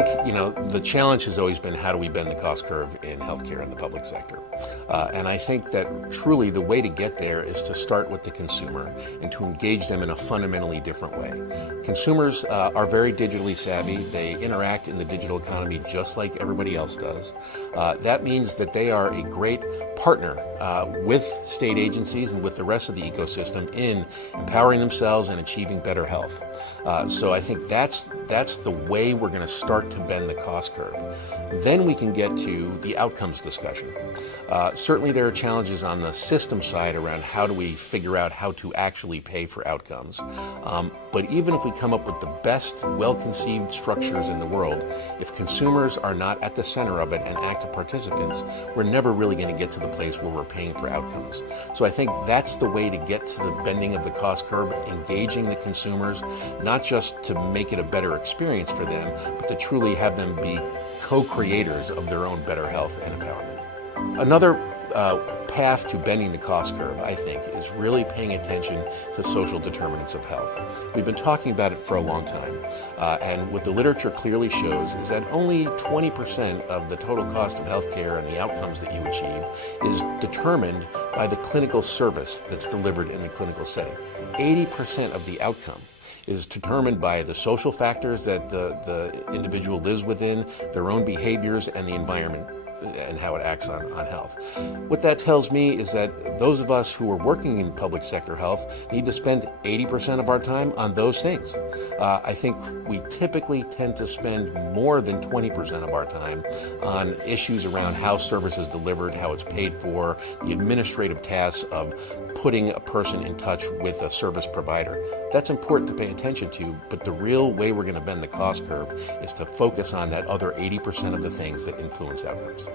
think, the challenge has always been how do we bend the cost curve in healthcare in the public sector? And I think that truly the way to get there is to start with the consumer and to engage them in a fundamentally different way. Consumers are very digitally savvy. They interact in the digital economy just like everybody else does. That means that they are a great partner with state agencies and with the rest of the ecosystem in empowering themselves and achieving better health. So I think that's the way we're going to start to bend the cost curve. Then we can get to the outcomes discussion. Certainly there are challenges on the system side around how do we figure out how to actually pay for outcomes. But even if we come up with the best, well-conceived structures in the world, if consumers are not at the center of it and active participants, we're never really going to get to the place where we're paying for outcomes. So I think that's the way to get to the bending of the cost curve, engaging the consumers, not just to make it a better experience for them, but to truly have them be co-creators of their own better health and empowerment. Another path to bending the cost curve, I think, is really paying attention to social determinants of health. We've been talking about it for a long time, and what the literature clearly shows is that only 20% of the total cost of healthcare and the outcomes that you achieve is determined by the clinical service that's delivered in the clinical setting. 80% of the outcome is determined by the social factors that the individual lives within, their own behaviors, and the environment and how it acts on health. What that tells me is that those of us who are working in public sector health need to spend 80% of our time on those things. I think we typically tend to spend more than 20% of our time on issues around how service is delivered, how it's paid for, the administrative tasks of putting a person in touch with a service provider. That's important to pay attention to, but the real way we're going to bend the cost curve is to focus on that other 80% of the things that influence outcomes.